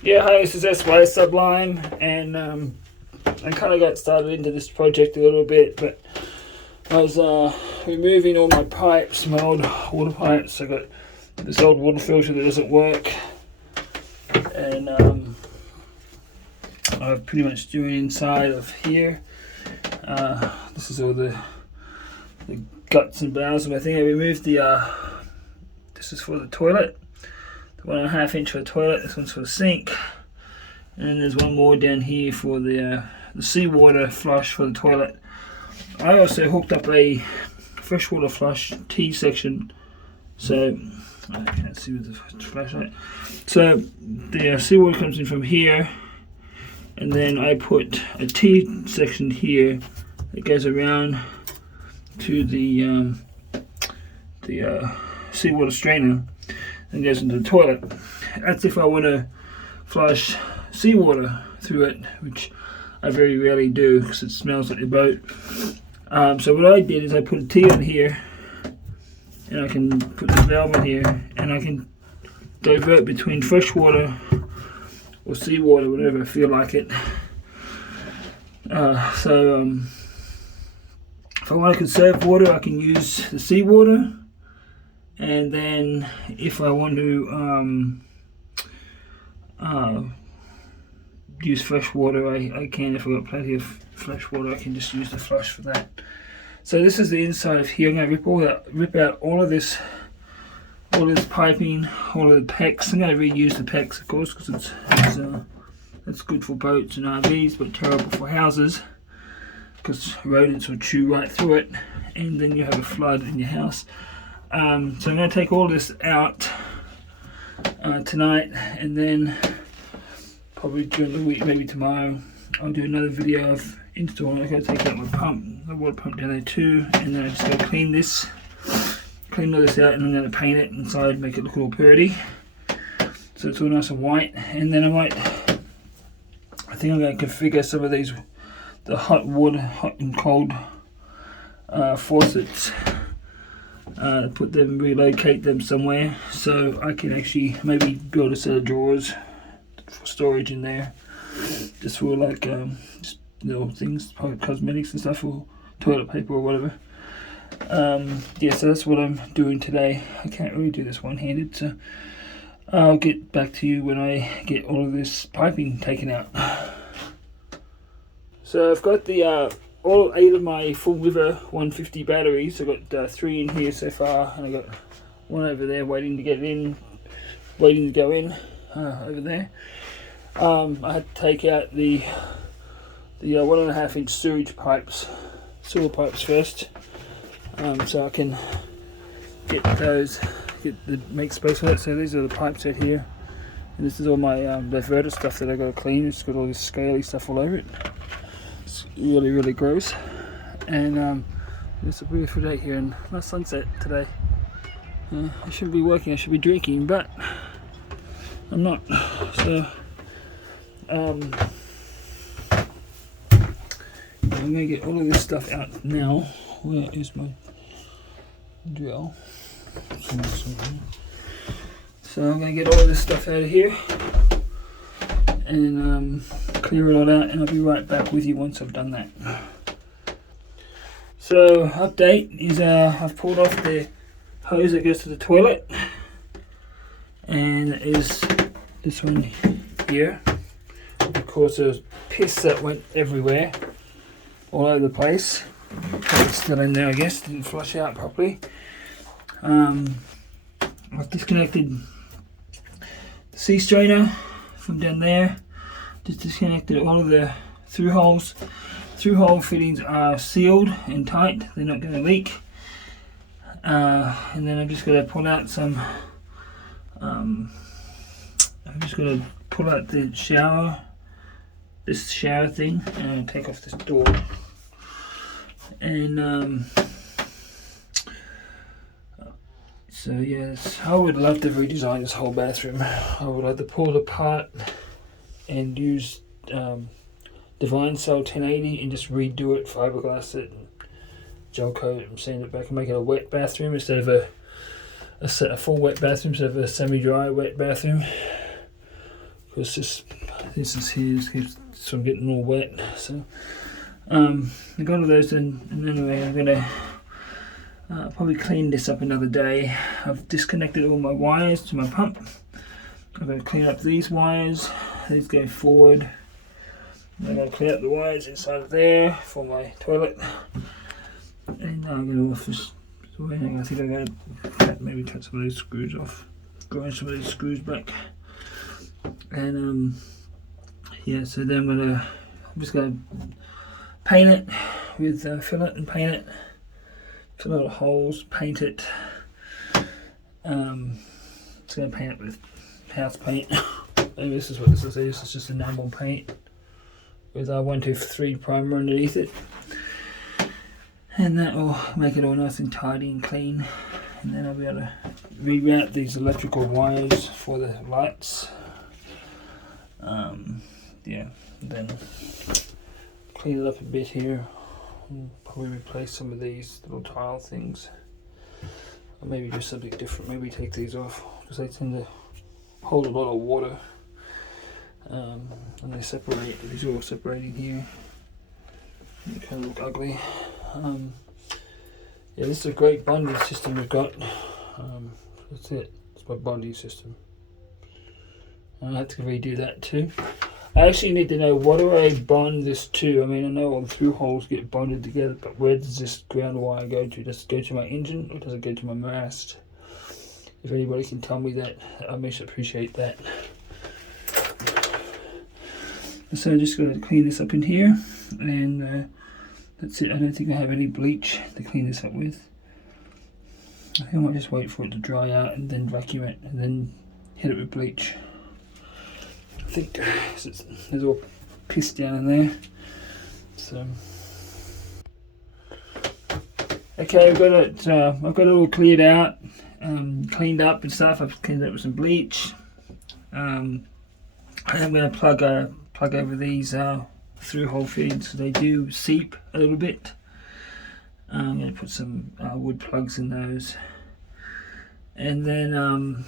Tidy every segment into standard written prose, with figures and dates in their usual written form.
Yeah, hi, this is SY Sublime, and I kind of got started into this project a little bit, but I was removing all my pipes, my old water pipes. I got this old water filter that doesn't work, and I'm pretty much doing inside of here. This is all the guts and bowels of my thing. I removed the, this is for the toilet. 1.5 inch for the toilet, this one's for the sink, and then there's one more down here for the seawater flush for the toilet. I also hooked up a freshwater flush T section, so I can't see with the flashlight. So the seawater comes in from here, and then I put a T section here that goes around to the seawater strainer and goes into the toilet. That's if I want to flush seawater through it, which I very rarely do because it smells like a boat. So what I did is I put a T in here, and I can put the valve in here, and I can divert between fresh water or seawater, whenever I feel like it. So if I want to conserve water, I can use the seawater. And then if I want to use fresh water, I can. If I've got plenty of fresh water, I can just use the flush for that. So this is the inside of here. I'm going to rip out all of this piping, all of the PEX. I'm going to reuse the PEX, of course, because it's good for boats and RVs, but terrible for houses because rodents will chew right through it, and then you have a flood in your house. So I'm going to take all this out tonight, and then probably during the week, maybe tomorrow, I'll do another video of installing. I'm going to take out my pump, the water pump down there too, and then I'm just going to clean all this out, and I'm going to paint it inside, make it look all pretty, so it's all nice and white. And then I think I'm going to configure some of these, the hot and cold faucets. Relocate them somewhere so I can actually maybe build a set of drawers for storage in there, just for like just little things, cosmetics and stuff, or toilet paper or whatever. Yeah, so that's what I'm doing today. I can't really do this one-handed, so I'll get back to you when I get all of this piping taken out. So I've got the all 8 of my Full River 150 batteries. I've got 3 in here so far, and I've got one over there waiting to go in over there. I had to take out the 1.5 inch sewer pipes first, so I can make space for that. So these are the pipes out here, and this is all my diverter stuff that I got to clean. It's got all this scaly stuff all over it. It's really, really gross. And it's a beautiful day here, and nice sunset today. I shouldn't be working, I should be drinking, but I'm not. So I'm going to get all of this stuff out now. Where is my drill? So I'm going to get all of this stuff out of here and clear it all out, and I'll be right back with you once I've done that. So update is I've pulled off the hose that goes to the toilet, and it is this one here. Of course, there's piss that went everywhere, all over the place. It's still in there, I guess. Didn't flush out properly. I've disconnected the sea strainer from down there. Just disconnected all of the through holes. Through hole fittings are sealed and tight. They're not going to leak. And then I'm just going to pull out some. I'm just going to pull out the shower. This shower thing, and take off this door. And so yes, I would love to redesign this whole bathroom. I would like to pull it apart and use Divine Cell 1080 and just redo it, fiberglass it, gel coat it, and sand it back and make it a wet bathroom instead of a full wet bathroom instead of a semi-dry wet bathroom. because this is here keeps from getting all wet. So I got all those in, and anyway I'm gonna probably clean this up another day. I've disconnected all my wires to my pump. I'm going to clean up these wires. These go forward. I'm going to clean up the wires inside of there for my toilet. And I'm going to just I think I'm going to maybe cut some of these screws off. Grind some of these screws back. And yeah, so then I'm just going to paint it with fill it and paint it. Fill out the holes, paint it. It's going to paint it with house paint. Maybe this is what this is. This is just enamel paint with our 123 primer underneath it, and that will make it all nice and tidy and clean. And then I'll be able to reroute these electrical wires for the lights. Yeah, then clean it up a bit here. Probably replace some of these little tile things, or maybe do something different. Maybe take these off because they tend to hold a lot of water, and they separate. These are all separating here. They kind of look ugly. Yeah, this is a great bonding system we've got. That's it. It's my bonding system. I have to redo that too. I actually need to know, what do I bond this to? I mean, I know all the through holes get bonded together, but where does this ground wire go to? Does it go to my engine, or does it go to my mast? If anybody can tell me that, I most appreciate that. So I'm just going to clean this up in here, and that's it. I don't think I have any bleach to clean this up with. I think I might just wait for it to dry out and then vacuum it, and then hit it with bleach. I think there's all piss down in there. So okay, I've got it all cleared out, cleaned up and stuff. I've cleaned it with some bleach. I am going to plug over these through hole feeds. They do seep a little bit. I'm going to put some wood plugs in those, and then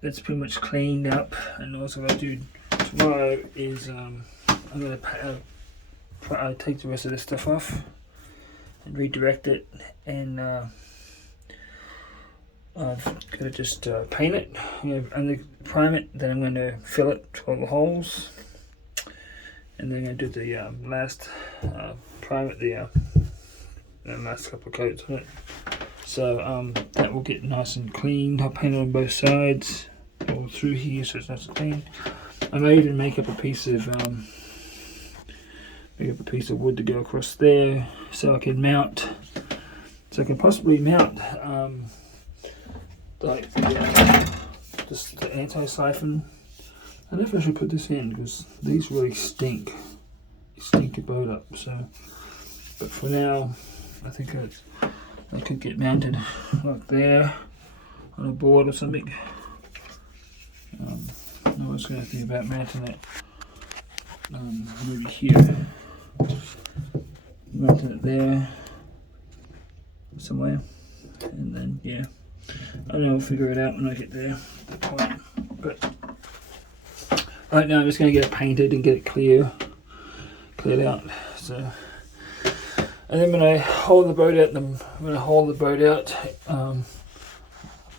that's pretty much cleaned up. And also what I do tomorrow is I'm going to take the rest of this stuff off and redirect it, and I've got to just paint it, and prime it. Then I'm going to fill it to all the holes, and then I'm going to do the last prime it, the last couple of coats on it. So that will get nice and clean. I'll paint it on both sides, all through here, so it's nice and clean. I may even make up a piece of wood to go across there, so I can mount. So I can possibly mount like just the anti-siphon. I don't know if I should put this in because these really stink. They stink a boat up. So, but for now, I think I could get mounted like there on a board or something. I was going to think about mounting it maybe here, mounting it there somewhere, and then yeah, I don't know, I'll figure it out when I get there at that point. But right now I'm just going to get it painted and get it cleared out. So, and then when I haul the boat out,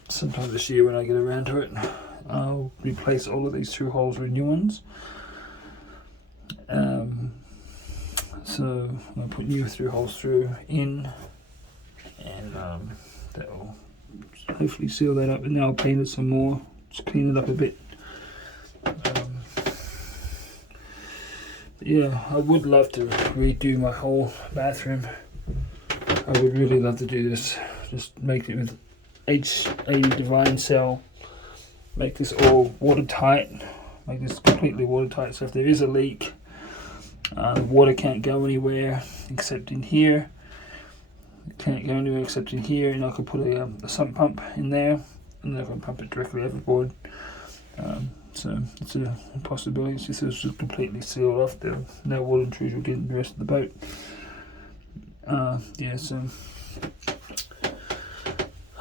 sometime this year when I get around to it, I'll replace all of these through holes with new ones. So I'm going to put new through holes in, and that will hopefully seal that up. And then I'll paint it some more, just clean it up a bit. Yeah, I would love to redo my whole bathroom. I would really love to do this. Just make it with H80 Divine Cell. Make this all watertight. Make this completely watertight. So if there is a leak, the water can't go anywhere except in here. It can't go anywhere except in here, and I could put a sump pump in there, and then I can pump it directly overboard. So it's a possibility. This is just completely sealed off. There, no water intrusion will get in the rest of the boat. Yeah, so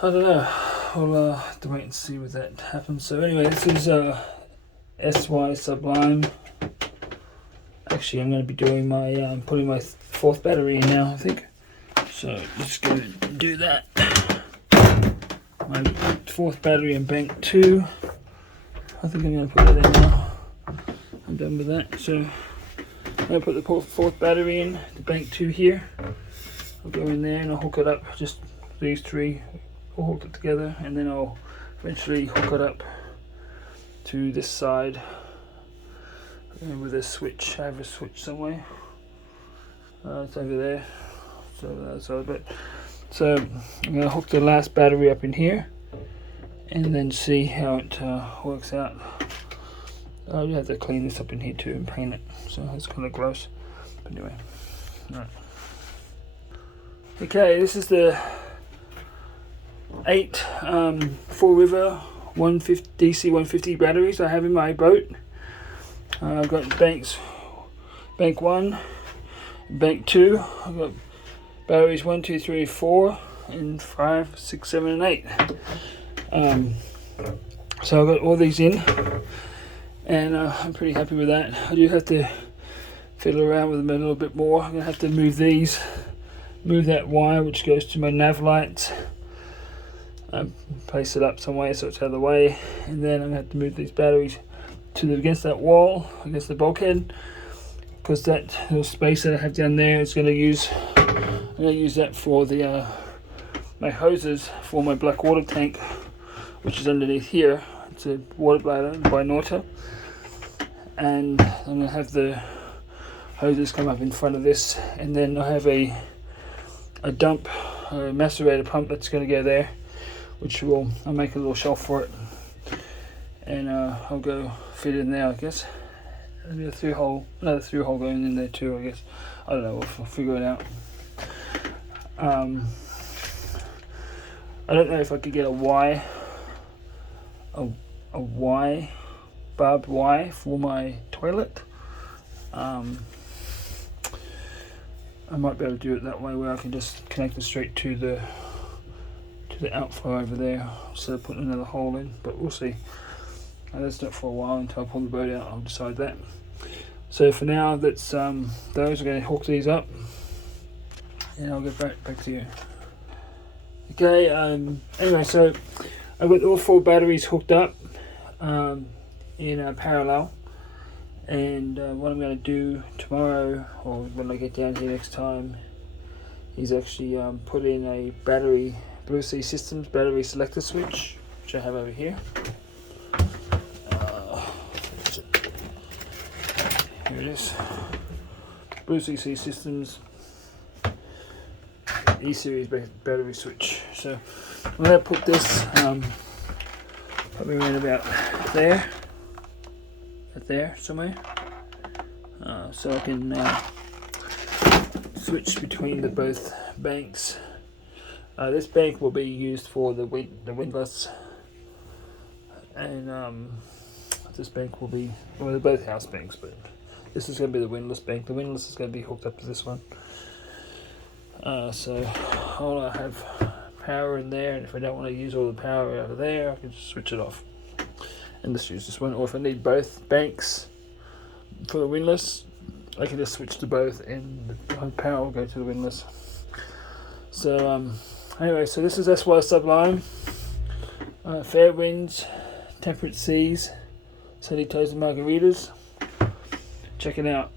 I don't know. I'll have to wait and see what that happens. So anyway, this is SY Sublime. Actually, I'm going to be doing my putting my fourth battery in now, I think. So let's go and do that. My fourth battery in bank 2. I think I'm going to put that in now. I'm done with that. So I'm going to put the fourth battery in the bank 2 here. I'll go in there and I'll hook it up. Just these three, I'll hook it together, and then I'll eventually hook it up to this side with a switch. I have a switch somewhere. It's over there. So that's all bit. So I'm going to hook the last battery up in here, and then see how it works out. I'll have to clean this up in here too and paint it. So it's kind of gross. But anyway, right. Okay, this is the 8 Fall River 150 DC 150 batteries I have in my boat. I've got bank 1, bank 2. I've got batteries 1, 2, 3, 4, and 5, 6, 7, and 8. So I've got all these in, and I'm pretty happy with that. I do have to fiddle around with them a little bit more. I'm going to have to move that wire which goes to my nav lights, place it up somewhere so it's out of the way, and then I'm going to have to move these batteries against that wall, against the bulkhead, because that little space that I have down there is going to use. I'm going to use that for the my hoses for my black water tank, which is underneath here. It's a water bladder by Norta, and I'm going to have the hoses come up in front of this, and then I have a dump, a macerator pump that's going to go there, which I'll make a little shelf for it, and I'll go fit in there, I guess. There'll be another through hole going in there too, I guess. I don't know, we'll figure it out. I don't know if I could get a barbed wire for my toilet. I might be able to do it that way, where I can just connect it straight to the outflow over there, instead of putting another hole in. But we'll see. That's not for a while until I pull the boat out. I'll decide that. So for now, that's those. I'm going to hook these up, and I'll get back to you. Okay. Anyway, so I've got all 4 batteries hooked up in parallel. And what I'm going to do tomorrow, or when I get down here next time, is actually put in a battery, Blue Sea Systems battery selector switch, which I have over here. Here it is, Blue Sea Systems E-Series battery switch. So I'm going to put this probably around about there. There somewhere, so I can switch between the both banks. This bank will be used for the windlass, and this bank will be, well, they're both house banks, but this is going to be the windlass bank. The windlass is going to be hooked up to this one. So I'll have power in there, and if I don't want to use all the power out of there, I can just switch it off and just use this one. Or if I need both banks for the windlass, I can just switch to both, and the power will go to the windlass. So anyway, so this is SY Sublime, fair winds, temperate seas, sunny toes and margaritas. Check it out.